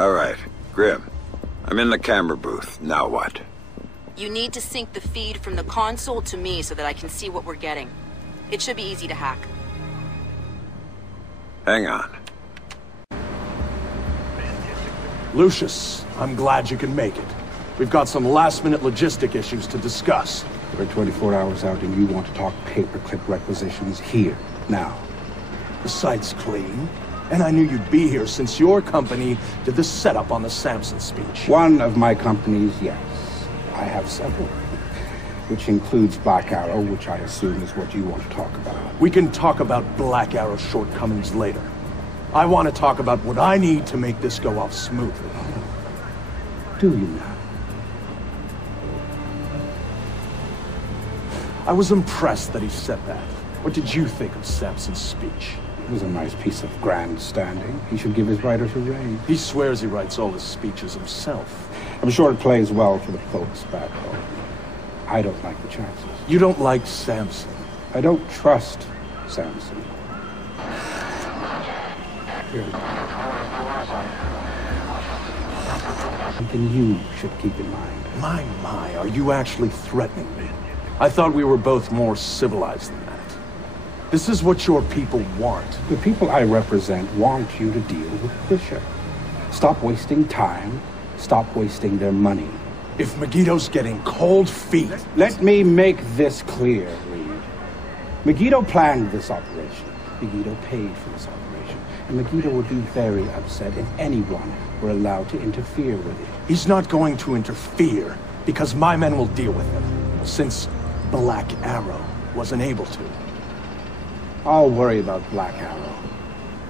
All right, Grim. I'm in the camera booth. Now what? You need to sync the feed from the console to me so that I can see what we're getting. It should be easy to hack. Hang on. Lucius, I'm glad you can make it. We've got some last-minute logistic issues to discuss. We're 24 hours out and you want to talk paperclip requisitions here, now. The site's clean, and I knew you'd be here since your company did the setup on the Samson speech. One of my companies, yes. I have several. Which includes Black Arrow, which I assume is what you want to talk about. We can talk about Black Arrow's shortcomings later. I want to talk about what I need to make this go off smoothly. Do you now? I was impressed that he said that. What did you think of Samson's speech? It was a nice piece of grandstanding. He should give his writers a raise. He swears he writes all his speeches himself. I'm sure it plays well for the folks back home. I don't like the chances. You don't like Samson? I don't trust Samson. Something you should keep in mind. My, are you actually threatening me? I thought we were both more civilized than that. This is what your people want. The people I represent want you to deal with Fisher. Stop wasting time. Stop wasting their money. If Megiddo's getting cold feet... Let me make this clear, Reed. Megiddo planned this operation. Megiddo paid for this operation. And Megiddo would be very upset if anyone were allowed to interfere with it. He's not going to interfere, because my men will deal with him, since Black Arrow wasn't able to. I'll worry about Black Arrow.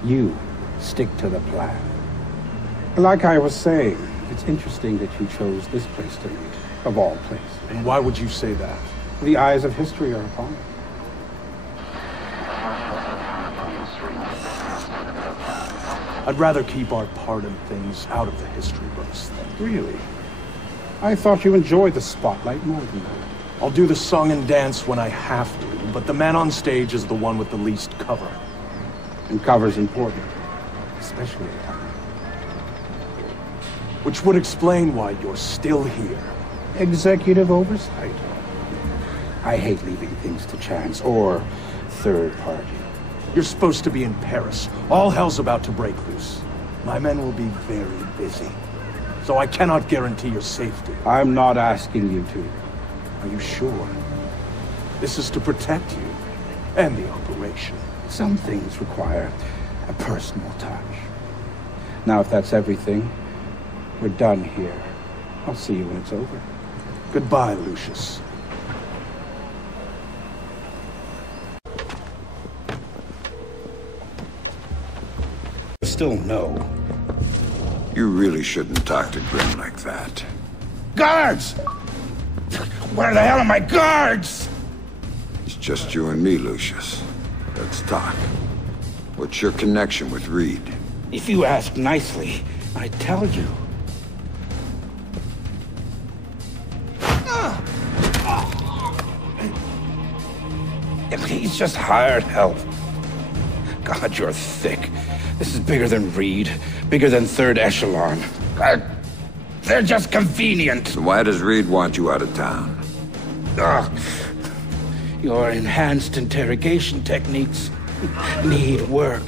You stick to the plan. Like I was saying, it's interesting that you chose this place to meet, of all places. And why would you say that? The eyes of history are upon it. I'd rather keep our part in things out of the history books. Really? I thought you enjoyed the spotlight more than that. I'll do the song and dance when I have to, but the man on stage is the one with the least cover. And cover's important, especially at times. Which would explain why you're still here. Executive oversight. I hate leaving things to chance or third party. You're supposed to be in Paris. All hell's about to break loose. My men will be very busy, so I cannot guarantee your safety. I'm not asking you to. Are you sure? This is to protect you and the operation. Some things require a personal touch. Now, if that's everything, we're done here. I'll see you when it's over. Goodbye, Lucius. Still no. You really shouldn't talk to Grim like that. Guards! Where the hell are my guards? It's just you and me, Lucius. Let's talk. What's your connection with Reed? If you ask nicely, I'd tell you. He's just hired help. God, you're thick. This is bigger than Reed, bigger than Third Echelon. They're just convenient. So why does Reed want you out of town? Your enhanced interrogation techniques need work.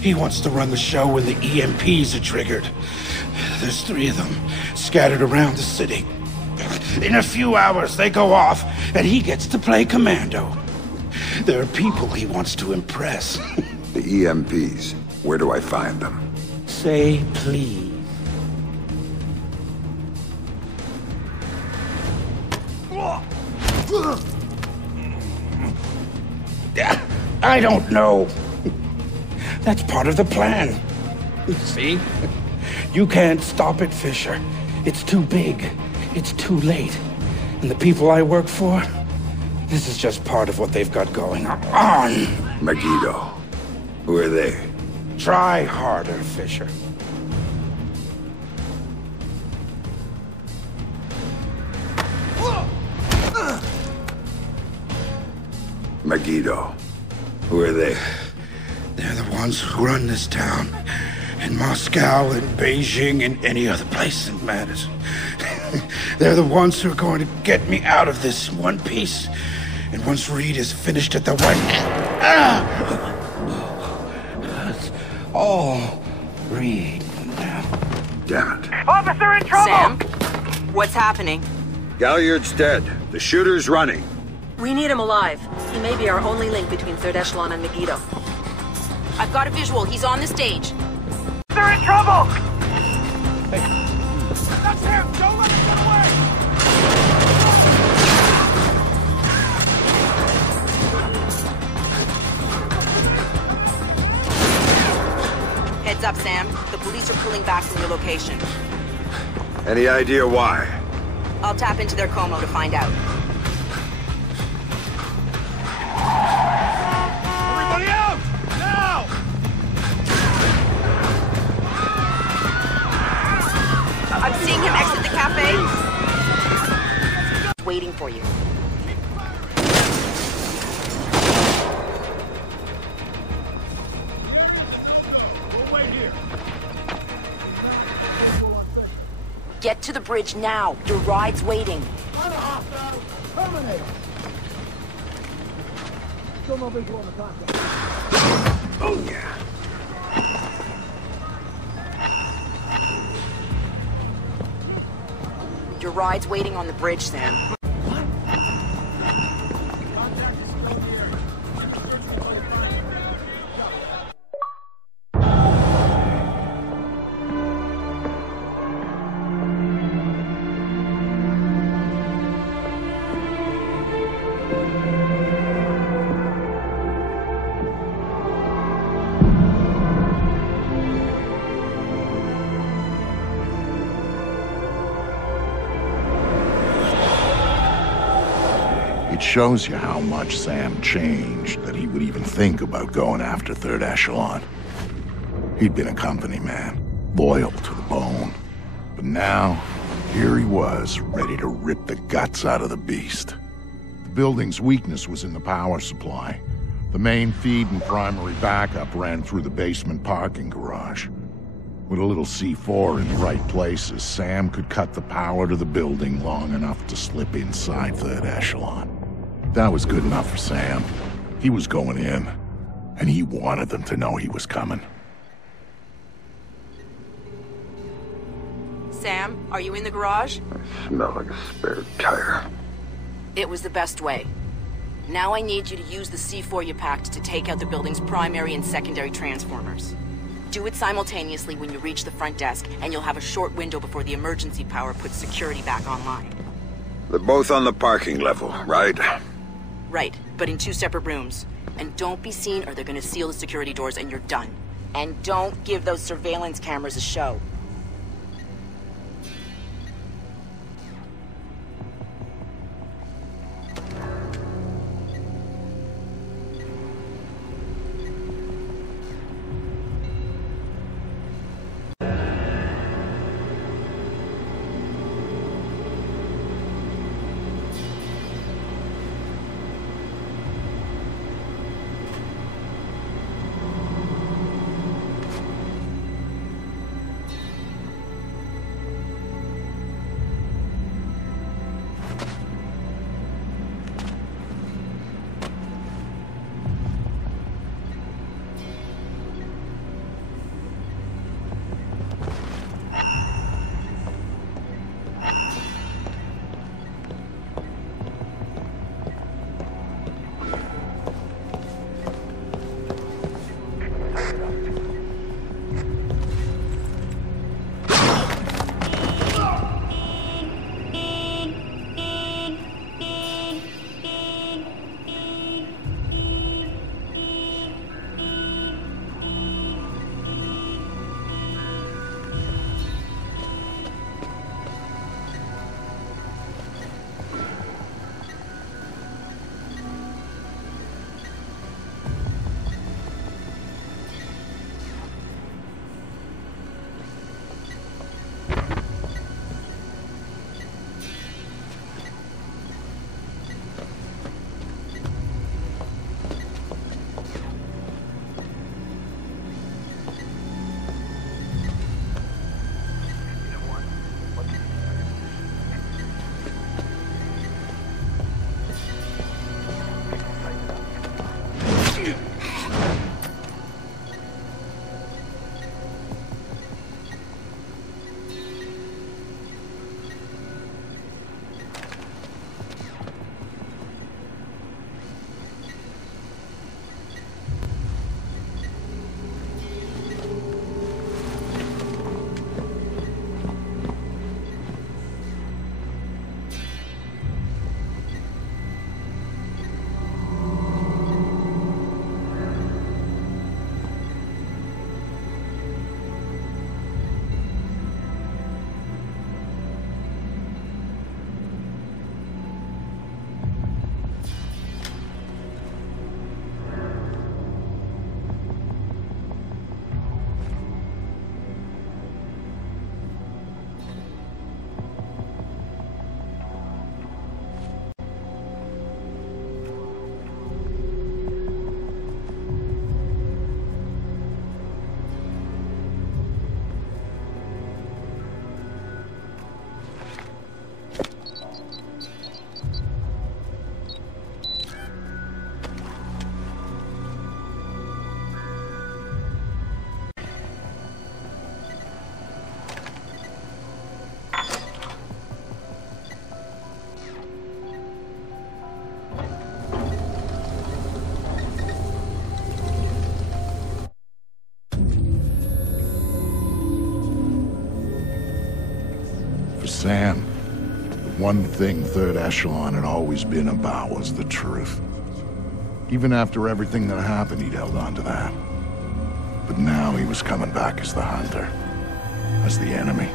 He wants to run the show when the EMPs are triggered. There's 3 of them scattered around the city. In a few hours, they go off, and he gets to play commando. There are people he wants to impress. The EMPs. Where do I find them? Say please. I don't know. That's part of the plan. See? You can't stop it, Fisher. It's too big. It's too late. And the people I work for, this is just part of what they've got going on. Megiddo. Who are they? Try harder, Fisher. Megiddo. Who are they? They're the ones who run this town. In Moscow, in Beijing, and any other place that matters. They're the ones who are going to get me out of this in one piece. And once Reed is finished at the That's all Reed now. Damn it. Officer in trouble! Sam? What's happening? Galliard's dead. The shooter's running. We need him alive. He may be our only link between Third Echelon and Megiddo. I've got a visual. He's on the stage. They're in trouble! That's him! Don't let him get away! Heads up, Sam. The police are pulling back from your location. Any idea why? I'll tap into their Como to find out. Everybody out! Now! I'm seeing him exit the cafe. Waiting for you. Get to the bridge now. Your ride's waiting. Oh, yeah. Your ride's waiting on the bridge, Sam. It shows you how much Sam changed that he would even think about going after Third Echelon. He'd been a company man, loyal to the bone. But now, here he was, ready to rip the guts out of the beast. The building's weakness was in the power supply. The main feed and primary backup ran through the basement parking garage. With a little C4 in the right places, Sam could cut the power to the building long enough to slip inside Third Echelon. That was good enough for Sam. He was going in, and he wanted them to know he was coming. Sam, are you in the garage? I smell like a spare tire. It was the best way. Now I need you to use the C4 you packed to take out the building's primary and secondary transformers. Do it simultaneously when you reach the front desk, and you'll have a short window before the emergency power puts security back online. They're both on the parking level, right? Right, but in 2 separate rooms. And don't be seen or they're gonna seal the security doors and you're done. And don't give those surveillance cameras a show. Sam, the one thing Third Echelon had always been about was the truth. Even after everything that happened, he'd held on to that. But now he was coming back as the hunter, as the enemy,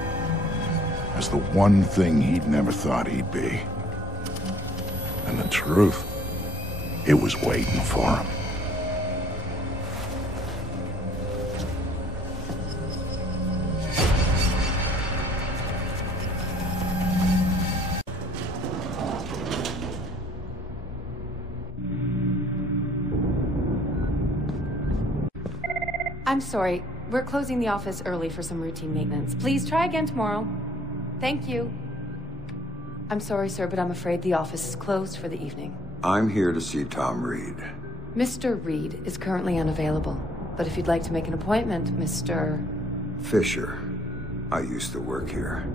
as the one thing he'd never thought he'd be. And the truth, it was waiting for him. I'm sorry. We're closing the office early for some routine maintenance. Please try again tomorrow. Thank you. I'm sorry, sir, but I'm afraid the office is closed for the evening. I'm here to see Tom Reed. Mr. Reed is currently unavailable. But if you'd like to make an appointment, Mr. Fisher. I used to work here.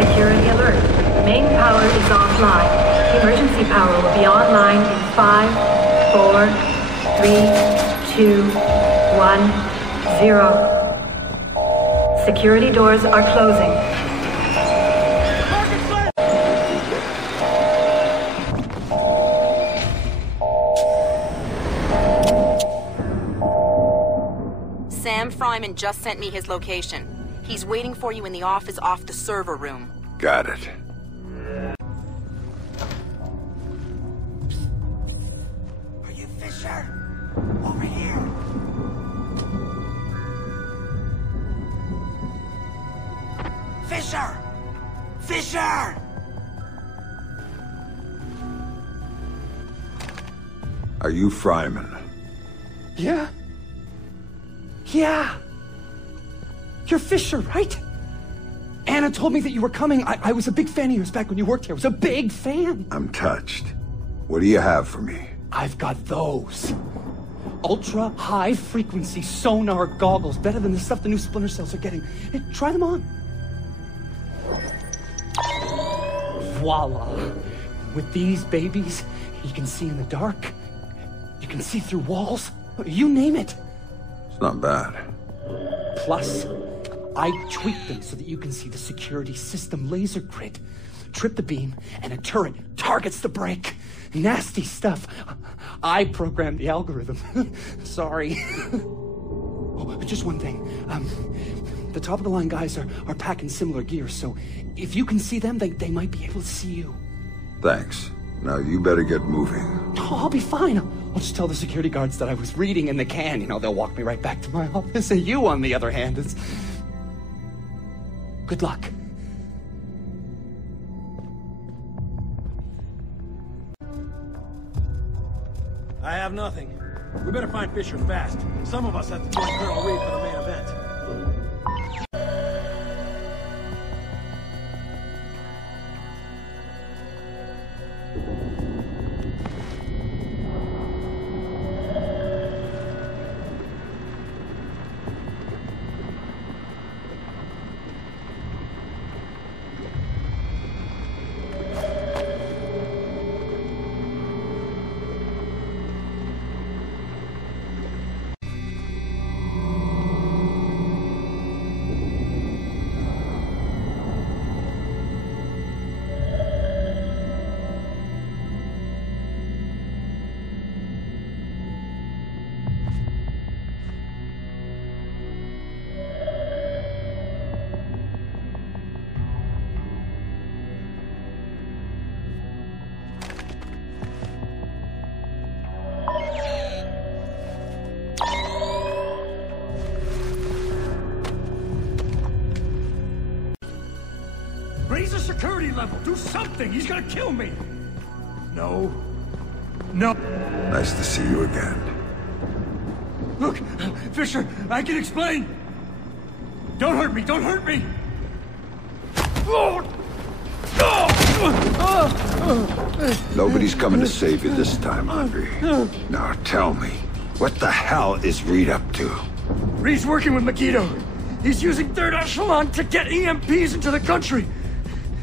Security alert. Main power is offline. Emergency power will be online in 5, 4, 3, 2, 1, 0. Security doors are closing. Sam Fryman just sent me his location. He's waiting for you in the office off the server room. Got it. Are you Fisher? Over here. Fisher! Fisher! Are you Fryman? Yeah? Yeah! You're Fisher, right? Anna told me that you were coming. I was a big fan of yours back when you worked here. I was a big fan. I'm touched. What do you have for me? I've got those. Ultra high frequency sonar goggles. Better than the stuff the new Splinter cells are getting. Hey, try them on. Voila. With these babies, you can see in the dark. You can see through walls. You name it. It's not bad. Plus, I tweaked them so that you can see the security system laser grid. Trip the beam, and a turret targets the brake. Nasty stuff. I programmed the algorithm. Sorry. Oh, just one thing. The top-of-the-line guys are packing similar gear, so if you can see them, they might be able to see you. Thanks. Now you better get moving. Oh, I'll be fine. I'll just tell the security guards that I was reading in the can. You know, they'll walk me right back to my office. And you, on the other hand, is... Good luck. I have nothing. We better find Fisher fast. Some of us have to join Colonel Reed for the main event. Raise the security level. Do something. He's gonna kill me. No. No. Nice to see you again. Look, Fisher, I can explain. Don't hurt me. Don't hurt me. Nobody's coming to save you this time, Andre. Now tell me, what the hell is Reed up to? Reed's working with Megiddo. He's using Third Echelon to get EMPs into the country.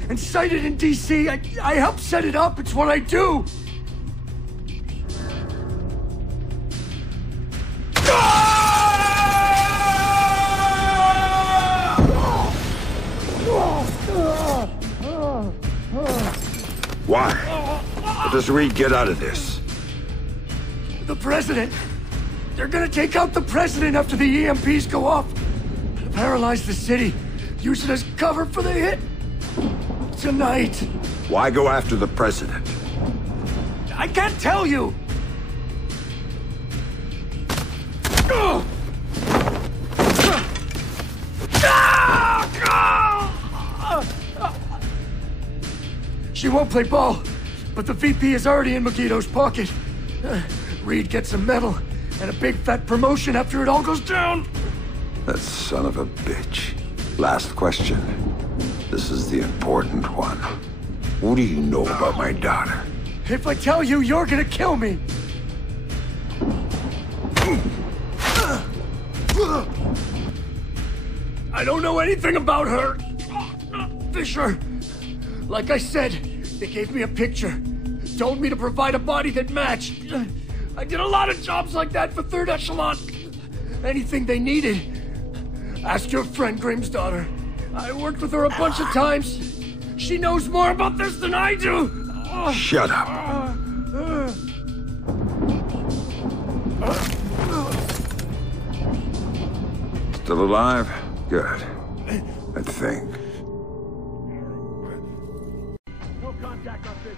And sighted in DC. I help set it up. It's what I do. Why? What does Reed get out of this? The president. They're gonna take out the president after the EMPs go off. Paralyze the city. Use it as cover for the hit. Tonight. Why go after the president? I can't tell you! She won't play ball, but the VP is already in Megiddo's pocket. Reed gets a medal and a big fat promotion after it all goes down. That son of a bitch. Last question. This is the important one. What do you know about my daughter? If I tell you, you're gonna kill me. I don't know anything about her. Fisher. Like I said, they gave me a picture. Told me to provide a body that matched. I did a lot of jobs like that for Third Echelon. Anything they needed. Ask your friend Grimm's daughter. I worked with her a bunch of times. She knows more about this than I do. Shut up. Still alive? Good. I think. No contact on this.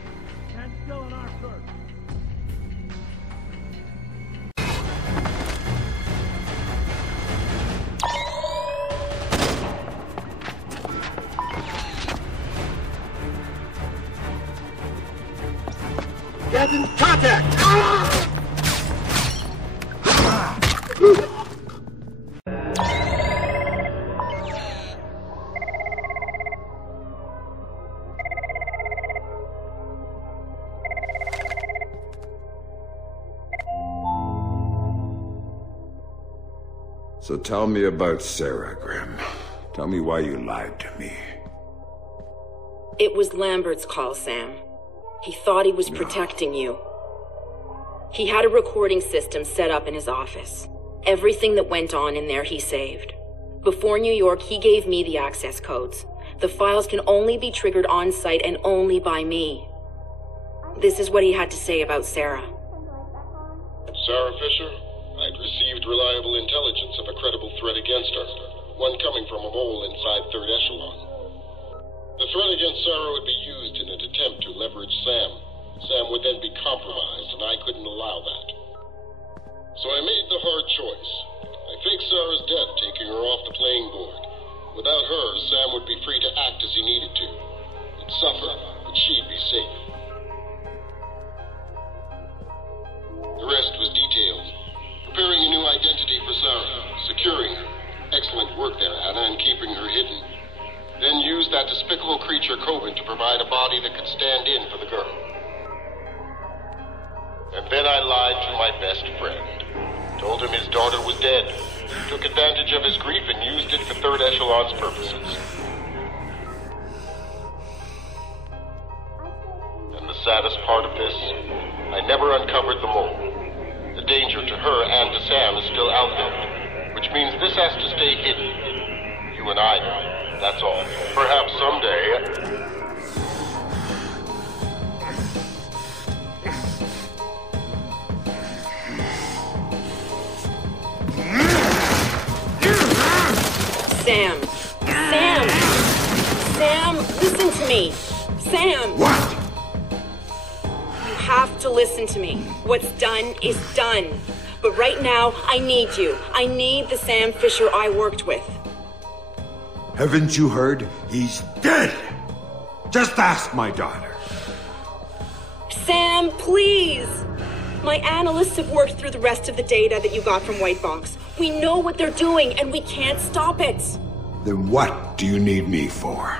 And still in our search. Get in contact! So tell me about Sarah, Grimm. Tell me why you lied to me. It was Lambert's call, Sam. He thought he was protecting you. He had a recording system set up in his office. Everything that went on in there he saved. Before New York, he gave me the access codes. The files can only be triggered on-site and only by me. This is what he had to say about Sarah. Sarah Fisher, I'd received reliable intelligence of a credible threat against her, one coming from a mole inside Third Echelon. The threat against Sarah would be used in an attempt to leverage Sam. Sam would then be compromised, and I couldn't allow that. So I made the hard choice. I faked Sarah's death, taking her off the playing board. Without her, Sam would be free to act as he needed to. He'd suffer, but she'd be safe. The rest was detailed. Preparing a new identity for Sarah, securing her. Excellent work there, Anna, in keeping her hidden. Then used that despicable creature, Coben, to provide a body that could stand in for the girl. And then I lied to my best friend. Told him his daughter was dead. Took advantage of his grief and used it for Third Echelon's purposes. And the saddest part of this, I never uncovered the mole. The danger to her and to Sam is still out there, which means this has to stay hidden. You and I know. That's all. Perhaps someday... Sam! Sam! Sam, listen to me! Sam! What? You have to listen to me. What's done is done. But right now, I need you. I need the Sam Fisher I worked with. Haven't you heard? He's dead! Just ask my daughter. Sam, please! My analysts have worked through the rest of the data that you got from White Box. We know what they're doing, and we can't stop it. Then what do you need me for?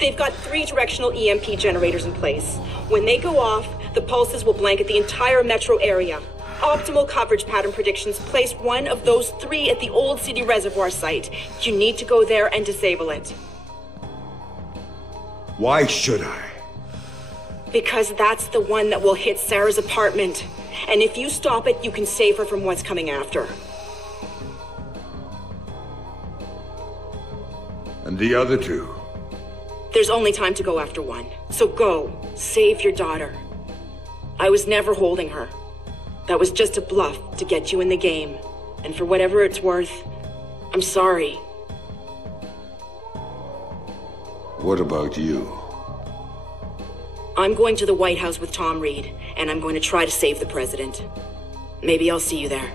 They've got 3 directional EMP generators in place. When they go off, the pulses will blanket the entire metro area. Optimal coverage pattern predictions place one of those 3 at the Old City Reservoir site. You need to go there and disable it. Why should I? Because that's the one that will hit Sarah's apartment. And if you stop it, you can save her from what's coming after. And the other 2? There's only time to go after one. So go. Save your daughter. I was never holding her. That was just a bluff to get you in the game. And for whatever it's worth, I'm sorry. What about you? I'm going to the White House with Tom Reed, and I'm going to try to save the president. Maybe I'll see you there.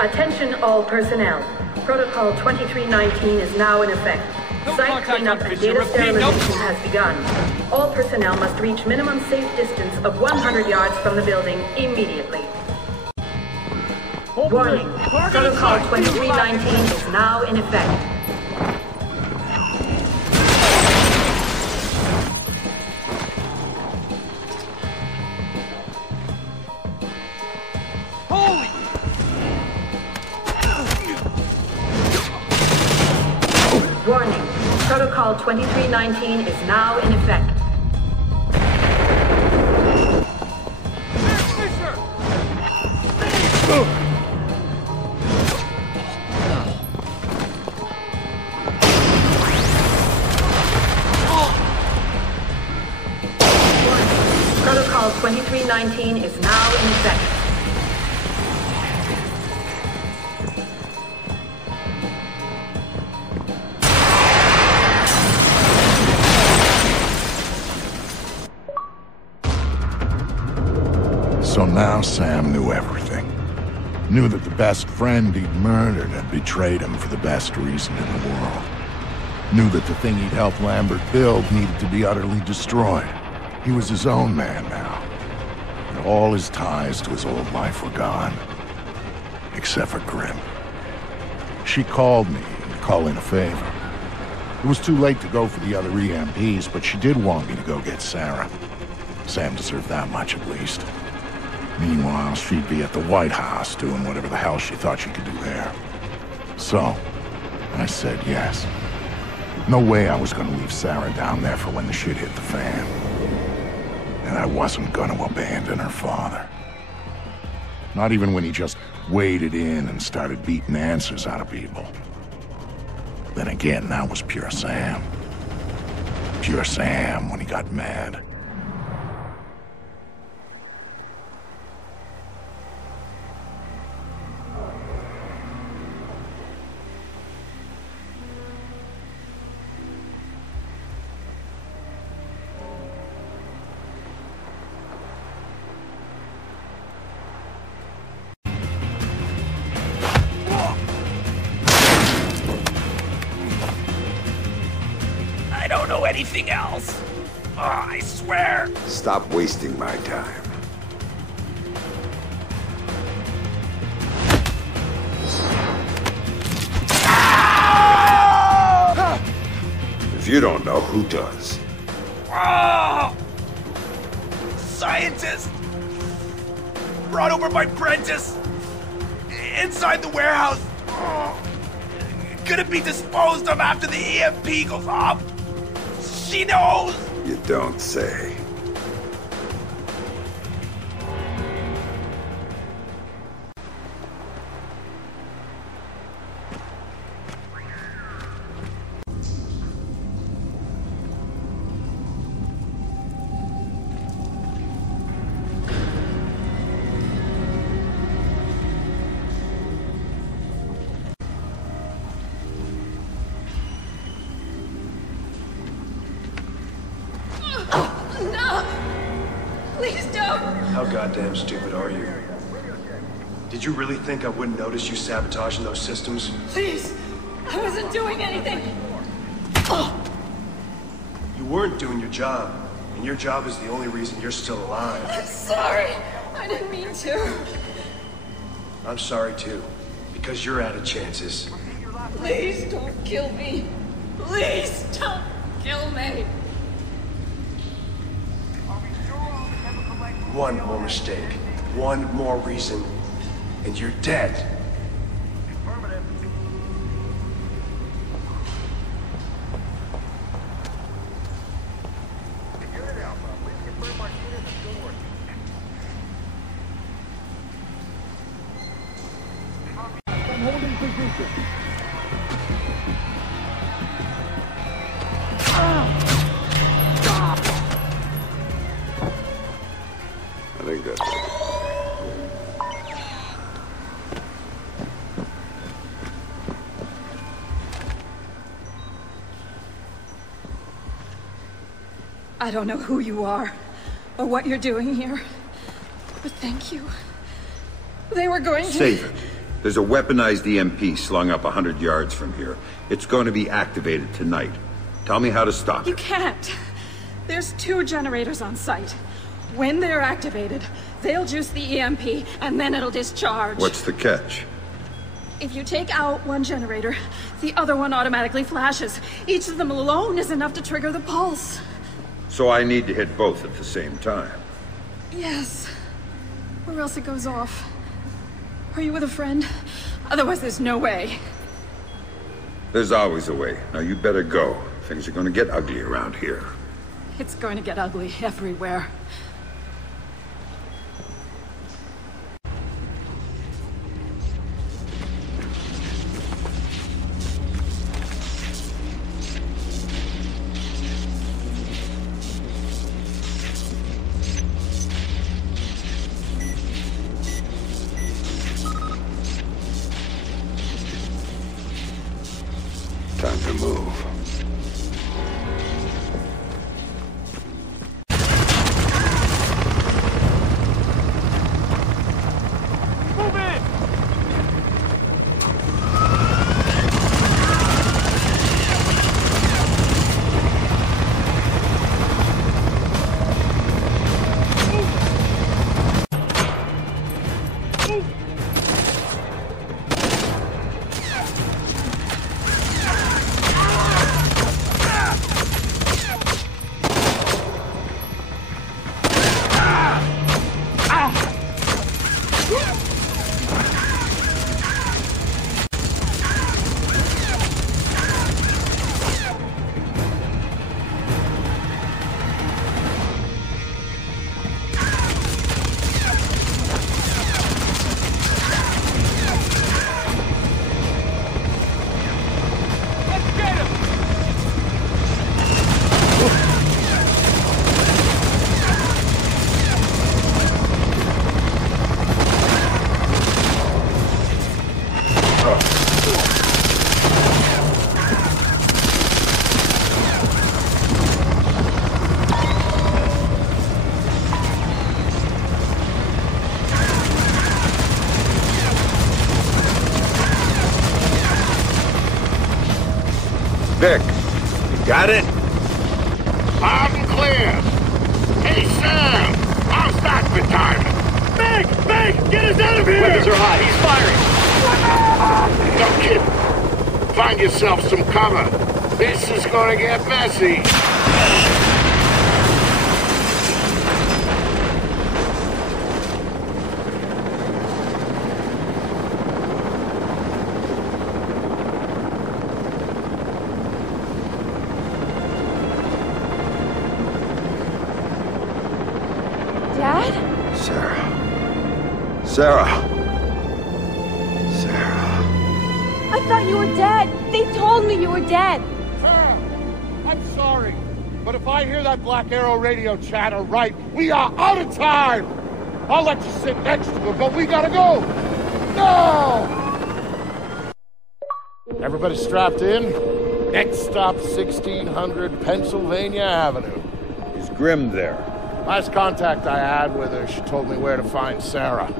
Attention all personnel. Protocol 2319 is now in effect. Site cleanup and data sterilization has begun. All personnel must reach minimum safe distance of 100 yards from the building immediately. Warning, Protocol 2319 is now in effect. Warning, Protocol 2319 is now in effect. Protocol 2319 is now in effect. So now Sam knew everything. Knew that the best friend he'd murdered had betrayed him for the best reason in the world. Knew that the thing he'd helped Lambert build needed to be utterly destroyed. He was his own man now. And all his ties to his old life were gone. Except for Grim. She called me to call in a favor. It was too late to go for the other EMPs, but she did want me to go get Sarah. Sam deserved that much at least. Meanwhile, she'd be at the White House doing whatever the hell she thought she could do there. So, I said yes. No way I was gonna leave Sarah down there for when the shit hit the fan. And I wasn't gonna abandon her father. Not even when he just waded in and started beating answers out of people. Then again, that was pure Sam. Pure Sam when he got mad. I don't know anything else. Oh, I swear. Stop wasting my time. If you don't know, who does? Oh! Scientist! Brought over by Prentice! Inside the warehouse! Oh. Gonna be disposed of after the EMP goes off! She knows! You don't say. How goddamn stupid are you? Did you really think I wouldn't notice you sabotaging those systems? Please! I wasn't doing anything! You weren't doing your job, and your job is the only reason you're still alive. I'm sorry! I didn't mean to. I'm sorry too, because you're out of chances. Please don't kill me! Please don't kill me! One more mistake, one more reason, and you're dead. I'm holding position. I think that's it. I don't know who you are, or what you're doing here, but thank you. They were going to... Save it. There's a weaponized EMP slung up 100 yards from here. It's going to be activated tonight. Tell me how to stop it. You can't. There's 2 generators on site. When they're activated, they'll juice the EMP, and then it'll discharge. What's the catch? If you take out one generator, the other one automatically flashes. Each of them alone is enough to trigger the pulse. So I need to hit both at the same time. Yes. Or else it goes off. Are you with a friend? Otherwise, there's no way. There's always a way. Now you better go. Things are going to get ugly around here. It's going to get ugly everywhere. Time to move. Vic, you got it? Loud and clear. Hey, Sam! How's that for timing? Meg! Get us out of here! Weapons are hot. He's firing. Don't kid. Find yourself some cover. This is gonna get messy. Sarah. I thought you were dead. They told me you were dead. Sarah, I'm sorry, but if I hear that Black Arrow radio chatter right, we are out of time. I'll let you sit next to her, but we gotta go. No! Everybody strapped in? Next stop, 1600 Pennsylvania Avenue. Is Grimm there? Last contact I had with her, she told me where to find Sarah.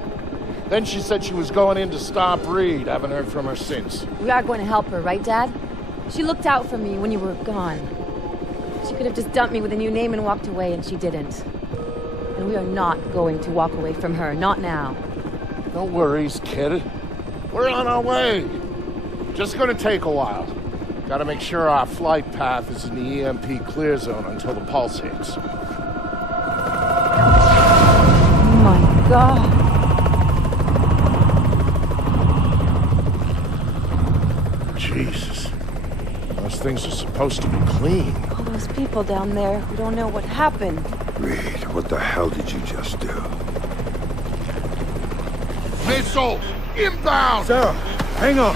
Then she said she was going in to stop Reed. Haven't heard from her since. We are going to help her, right, Dad? She looked out for me when you were gone. She could have just dumped me with a new name and walked away, and she didn't. And we are not going to walk away from her, not now. No worries, kid. We're on our way. Just gonna take a while. Gotta make sure our flight path is in the EMP clear zone until the pulse hits. Oh my God. Jesus. Those things are supposed to be clean. All those people down there who don't know what happened. Reed, what the hell did you just do? Missile! Inbound! Sarah, hang on.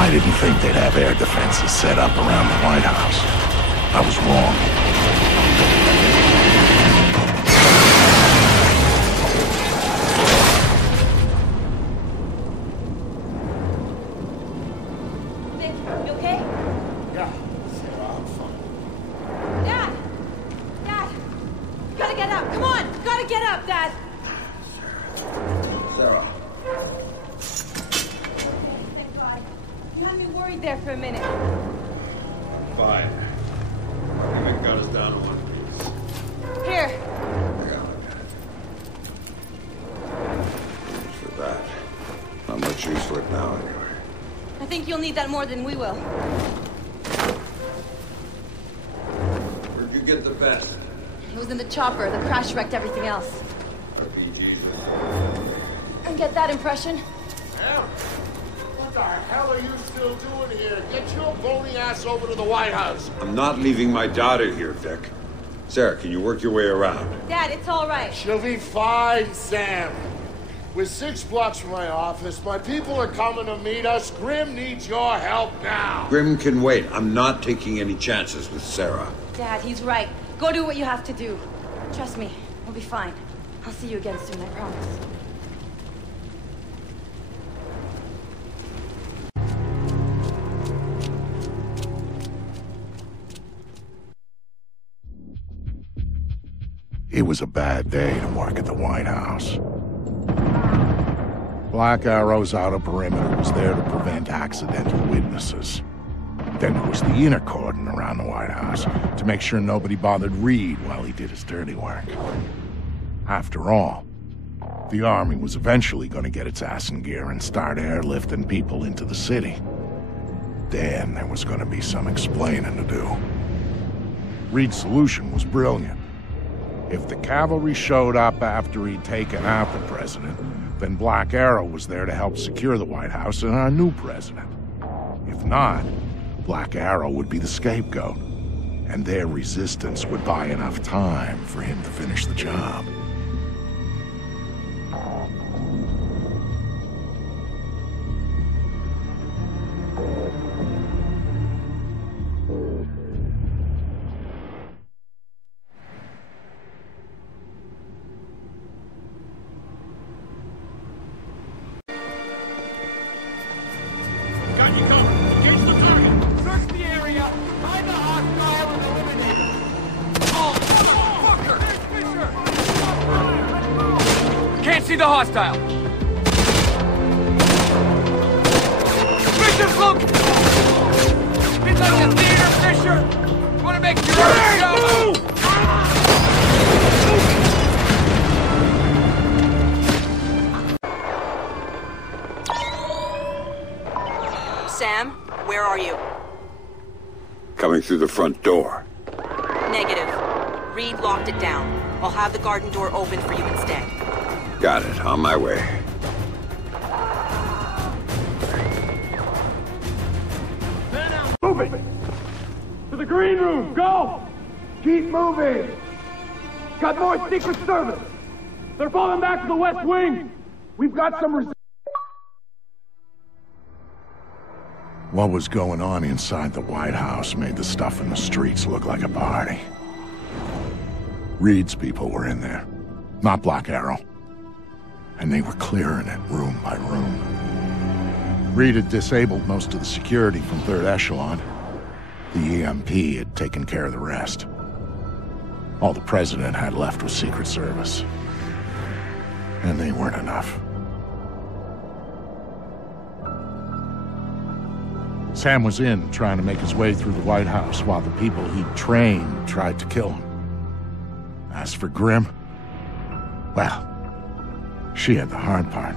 I didn't think they'd have air defenses set up around the White House. I was wrong. Nick, you okay? Yeah, Sarah, I'm fine. Dad! Dad! You gotta get up! Come on! You gotta get up, Dad! Sarah. Thank God. You had me worried there for a minute. Fine. Give me gun us down to one piece. Here. Thanks for that. How much use for it now, anyway? I think you'll need that more than we will. Where'd you get the vest? It was in the chopper. The crash wrecked everything else. RPGs. And get that impression? Sam, what the hell are you still doing here? Get your bony ass over to the White House. I'm not leaving my daughter here, Vic. Sarah, can you work your way around? Dad, it's all right. She'll be fine, Sam. We're 6 blocks from my office. My people are coming to meet us. Grim needs your help now. Grim can wait. I'm not taking any chances with Sarah. Dad, he's right. Go do what you have to do. Trust me, we'll be fine. I'll see you again soon, I promise. It was a bad day to work at the White House. Black Arrow's outer perimeter was there to prevent accidental witnesses. Then there was the inner cordon around the White House to make sure nobody bothered Reed while he did his dirty work. After all, the army was eventually going to get its ass in gear and start airlifting people into the city. Then there was going to be some explaining to do. Reed's solution was brilliant. If the cavalry showed up after he'd taken out the president, then Black Arrow was there to help secure the White House and our new president. If not, Black Arrow would be the scapegoat, and their resistance would buy enough time for him to finish the job. See the hostile. Fisher's look. He's like the theater, Fisher. You want to make your own show? Sam, where are you? Coming through the front door. Negative. Reed locked it down. I'll have the garden door open for you instead. Got it. On my way. Move it! To the green room, go! Keep moving! Got more Secret Service! They're falling back to the West Wing! We've got some What was going on inside the White House made the stuff in the streets look like a party. Reed's people were in there, not Black Arrow. And they were clearing it room by room. Reed had disabled most of the security from 3rd Echelon. The EMP had taken care of the rest. All the President had left was Secret Service. And they weren't enough. Sam was in, trying to make his way through the White House while the people he'd trained tried to kill him. As for Grim, well, she had the hard part.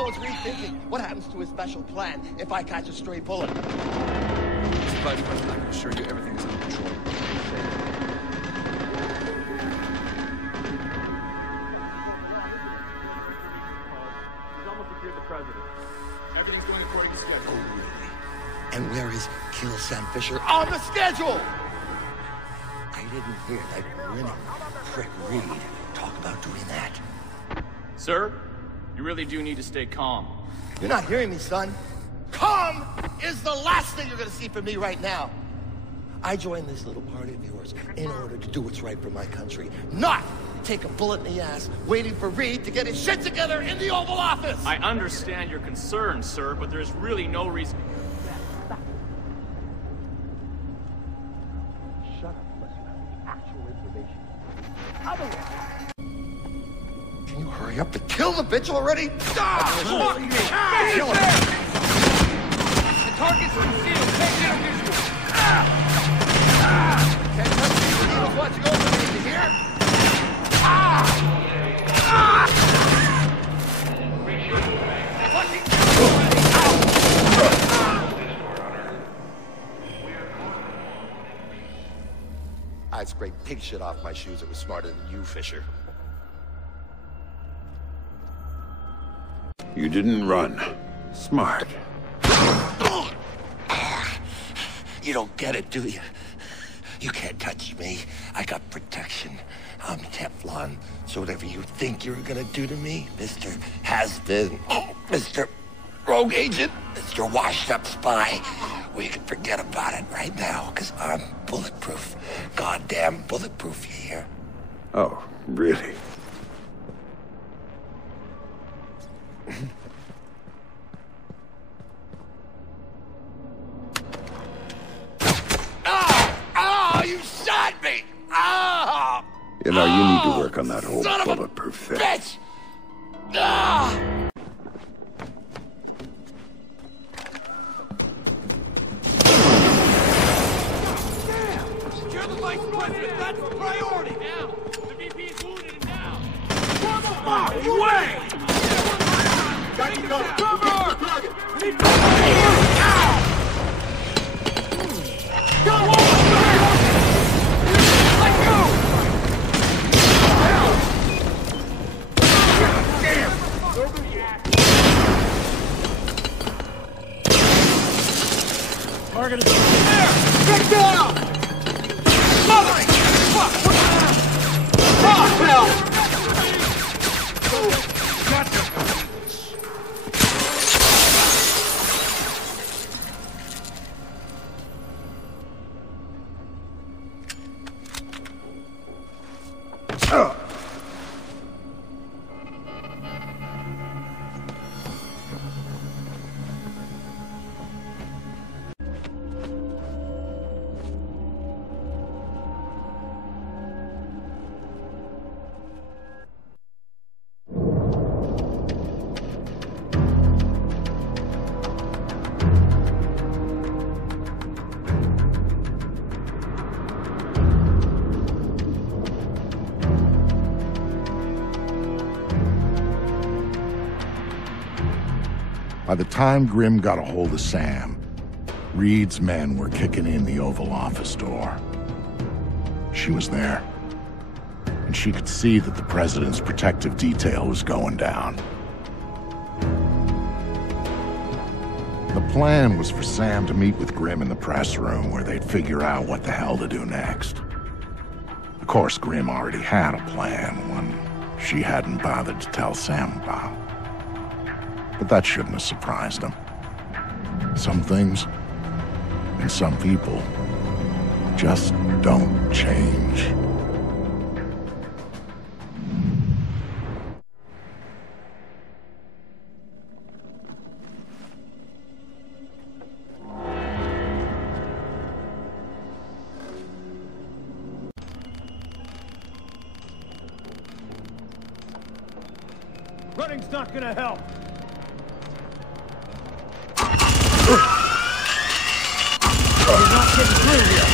hell is Reed thinking? What happens to his special plan if I catch a stray bullet? Buddy, but I can assure you everything is under control. He's almost secured the president. Everything's going according to schedule. Oh, really? And where is Kill Sam Fisher on the schedule? I didn't hear that grinning prick Reed talk about doing that. Sir, you really do need to stay calm. You're not hearing me, son. Calm is the last thing you're gonna see from me right now. I joined this little party of yours in order to do what's right for my country, not take a bullet in the ass waiting for Reed to get his shit together in the Oval Office! I understand your concerns, sir, but there's really no reason... Shut up unless you have the actual information. Otherwise... Can you hurry up and kill the bitch already? Fuck me! Kill him! The target's concealed. Take that visual. Can't touch me when he was watching over me, you hear? I'd scrape pig shit off my shoes. It was smarter than you, Fisher. You didn't run. Smart. You don't get it, do you? You can't touch me. I got protection. I'm Teflon. So whatever you think you're gonna do to me, Mr. Has-Been, Mr. Rogue Agent, Mr. Washed-Up Spy, well, you can forget about it right now, because I'm bulletproof. Goddamn bulletproof, you hear? Oh, really? Oh, you shot me! Oh! You know, you need to work on that whole bulletproof thing. Bitch! Ah! Secure the vice president. That's the priority. Now, the VP is wounded and down. Fuck away! Cover! Go on! Let go! Damn! Target is there! Get down! Mother! Fuck! Fuck! Hell! Gotcha! By the time Grimm got a hold of Sam, Reed's men were kicking in the Oval Office door. She was there, and she could see that the president's protective detail was going down. The plan was for Sam to meet with Grimm in the press room where they'd figure out what the hell to do next. Of course, Grimm already had a plan, one she hadn't bothered to tell Sam about. But that shouldn't have surprised him. Some things and some people just don't change. Running's not gonna help. You're not getting through here.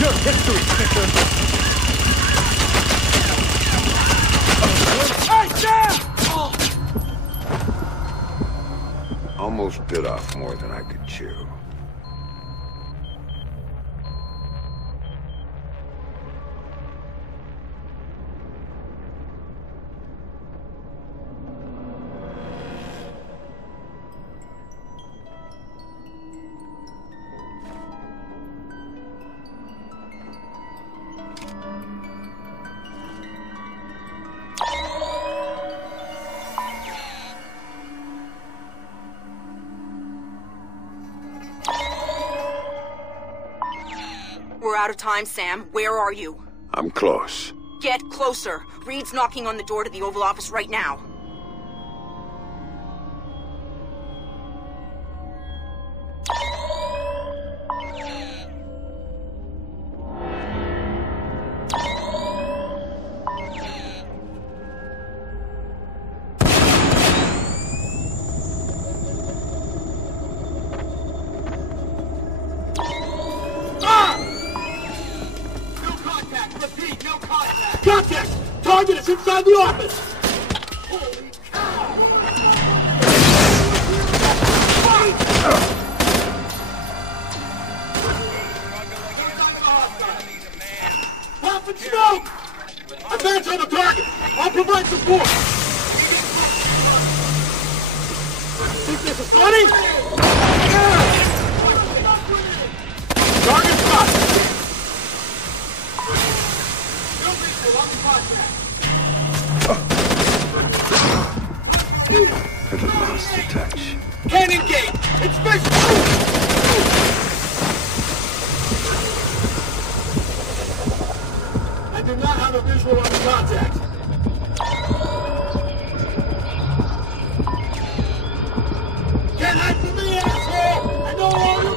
Your history, Splinter. almost bit off more than I could chew. We're out of time, Sam. Where are you? I'm close. Get closer. Reed's knocking on the door to the Oval Office right now. Contact! Target is inside the office! Holy cow! Pop and smoke! Advance on the target! I'll provide support! Think this is funny? Target spot! Could have lost the touch. Cannon gate! It's fish! I do not have a visual on the contact. Can't hide from me, asshole! I know all your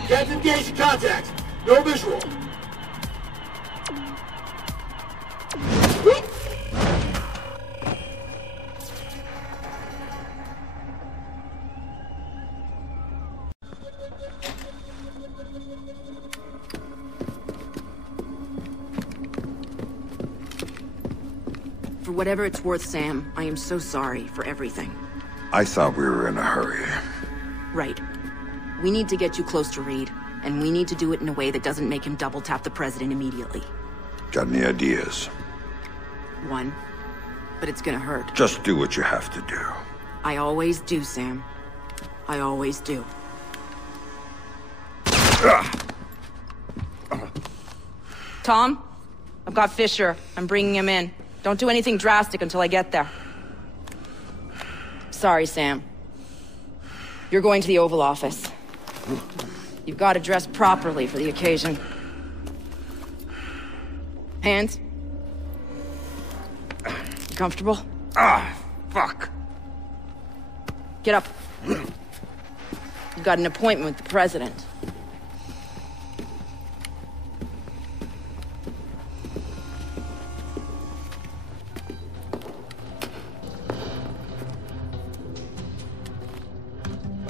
moves! Can't engage the contact. No visual. For whatever it's worth, Sam, I am so sorry for everything. I thought we were in a hurry. Right. We need to get you close to Reed, and we need to do it in a way that doesn't make him double-tap the president immediately. Got any ideas? One. But it's gonna hurt. Just do what you have to do. I always do, Sam. I always do. Tom? I've got Fisher. I'm bringing him in. Don't do anything drastic until I get there. Sorry, Sam. You're going to the Oval Office. You've got to dress properly for the occasion. Hands? You comfortable? Fuck. Get up. You've got an appointment with the president.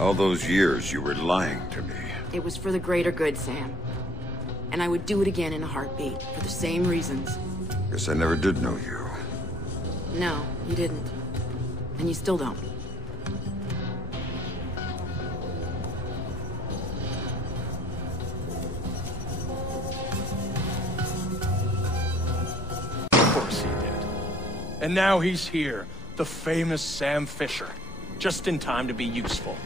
All those years you were lying to me. It was for the greater good, Sam. And I would do it again in a heartbeat, for the same reasons. Guess I never did know you. No, you didn't. And you still don't. Of course he did. And now he's here, the famous Sam Fisher. Just in time to be useful.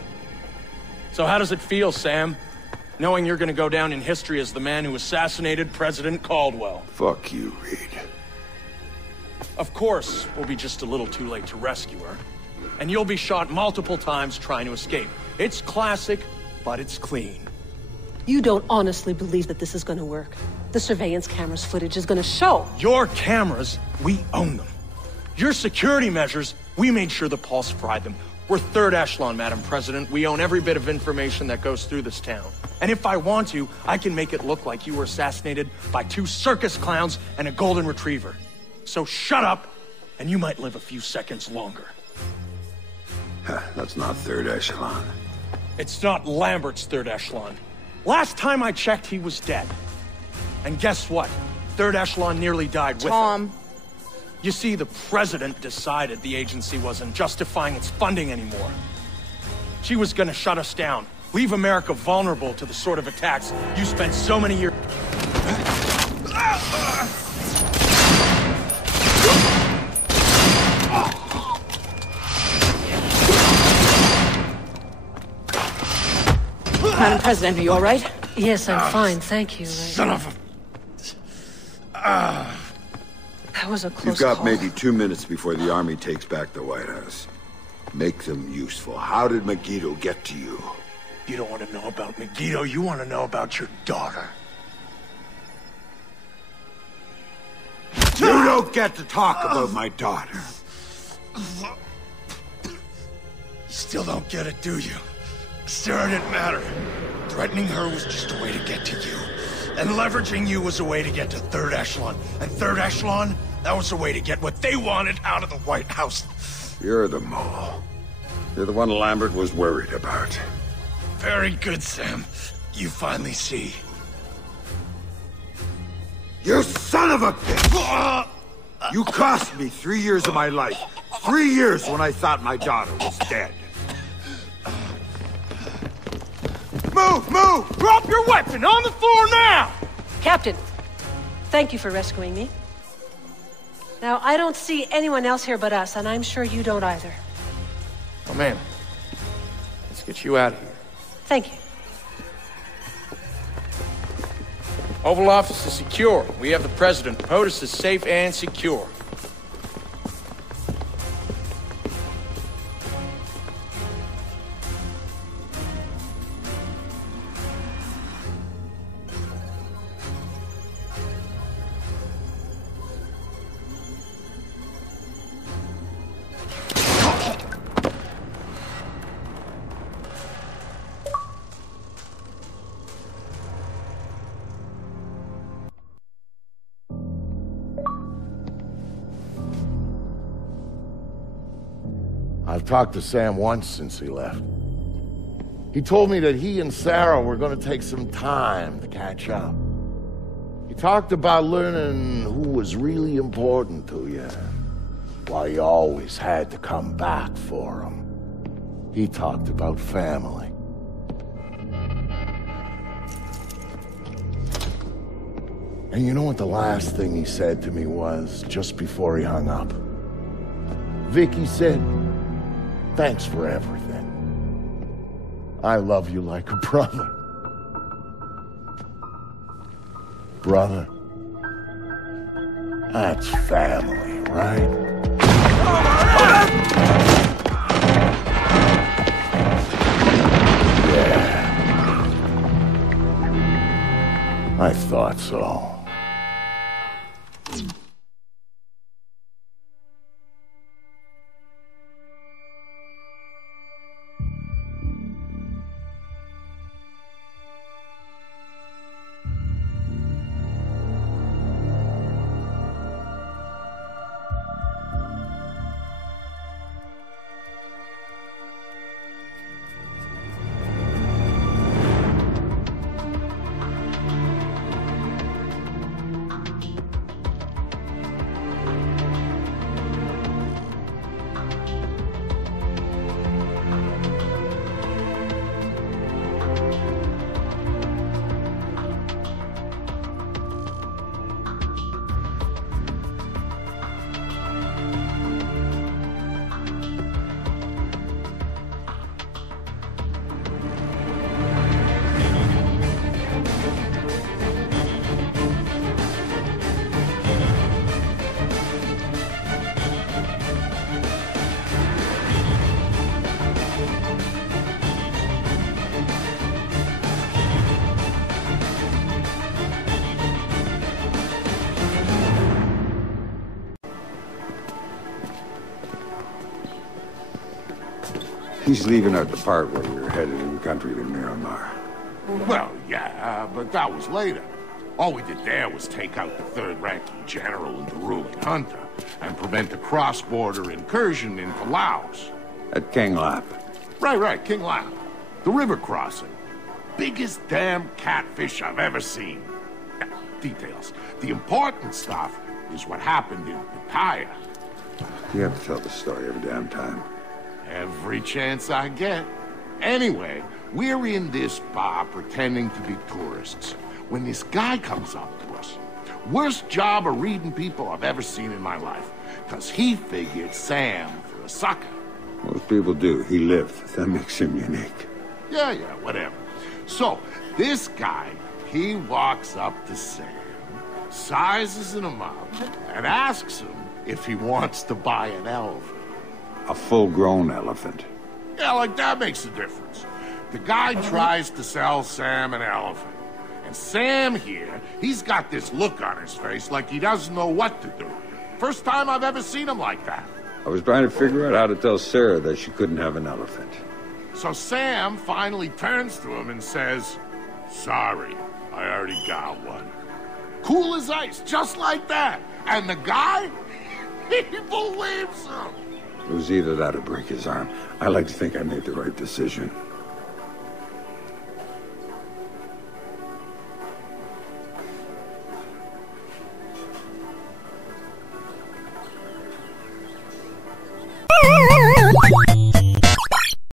So how does it feel, Sam? Knowing you're gonna go down in history as the man who assassinated President Caldwell. Fuck you, Reed. Of course, we'll be just a little too late to rescue her. And you'll be shot multiple times trying to escape. It's classic, but it's clean. You don't honestly believe that this is gonna work. The surveillance cameras footage is gonna show. Your cameras, we own them. Your security measures, we made sure the Pulse fried them. We're third echelon, Madam President. We own every bit of information that goes through this town. And if I want to, I can make it look like you were assassinated by 2 circus clowns and a golden retriever. So shut up, and you might live a few seconds longer. That's not third echelon. It's not Lambert's third echelon. Last time I checked, he was dead. And guess what? Third echelon nearly died with him. Tom, You see, the president decided the agency wasn't justifying its funding anymore. She was gonna shut us down, leave America vulnerable to the sort of attacks you spent so many years... Madam President, are you all right? Yes, I'm fine, thank you. Son of a... That was a close You've got call. maybe 2 minutes before the army takes back the White House. Make them useful. How did Megiddo get to you? You don't want to know about Megiddo, you want to know about your daughter. You don't get to talk about my daughter. Still don't get it, do you? Sarah didn't matter. Threatening her was just a way to get to you. And leveraging you was a way to get to Third Echelon. And Third Echelon, that was a way to get what they wanted out of the White House. You're the mole. You're the one Lambert was worried about. Very good, Sam. You finally see. You son of a bitch! You cost me 3 years of my life. 3 years when I thought my daughter was dead. Move! Move! Drop your weapon on the floor now! Captain, thank you for rescuing me. Now, I don't see anyone else here but us, and I'm sure you don't either. Oh, man. Let's get you out of here. Thank you. Oval Office is secure. We have the President. POTUS is safe and secure. I've talked to Sam once since he left. He told me that he and Sarah were going to take some time to catch up. He talked about learning who was really important to you, why you always had to come back for him. He talked about family. And you know what the last thing he said to me was, just before he hung up? Vicky said, "Thanks for everything. I love you like a brother." Brother, that's family, right? Yeah. I thought so. He's leaving out the part where we're headed in country to Miramar. Well, yeah, but that was later. All we did there was take out the third-ranking general and the ruling junta and prevent a cross-border incursion into Laos. At King Lap. Right, King Lap. The river crossing. Biggest damn catfish I've ever seen. Details. The important stuff is what happened in Pitaya. You have to tell the story every damn time. Every chance I get. Anyway, we're in this bar pretending to be tourists when this guy comes up to us. Worst job of reading people I've ever seen in my life, because he figured Sam for a sucker. Most people do. He lived. That makes him unique. Yeah, whatever. So, this guy, he walks up to Sam, sizes him up, and asks him if he wants to buy an elephant. A full-grown elephant. Yeah, like that makes a difference. The guy tries to sell Sam an elephant. And Sam here, he's got this look on his face like he doesn't know what to do. First time I've ever seen him like that. I was trying to figure out how to tell Sarah that she couldn't have an elephant. So Sam finally turns to him and says, "Sorry, I already got one." Cool as ice, just like that. And the guy, he believes him. It was either that or break his arm. I like to think I made the right decision.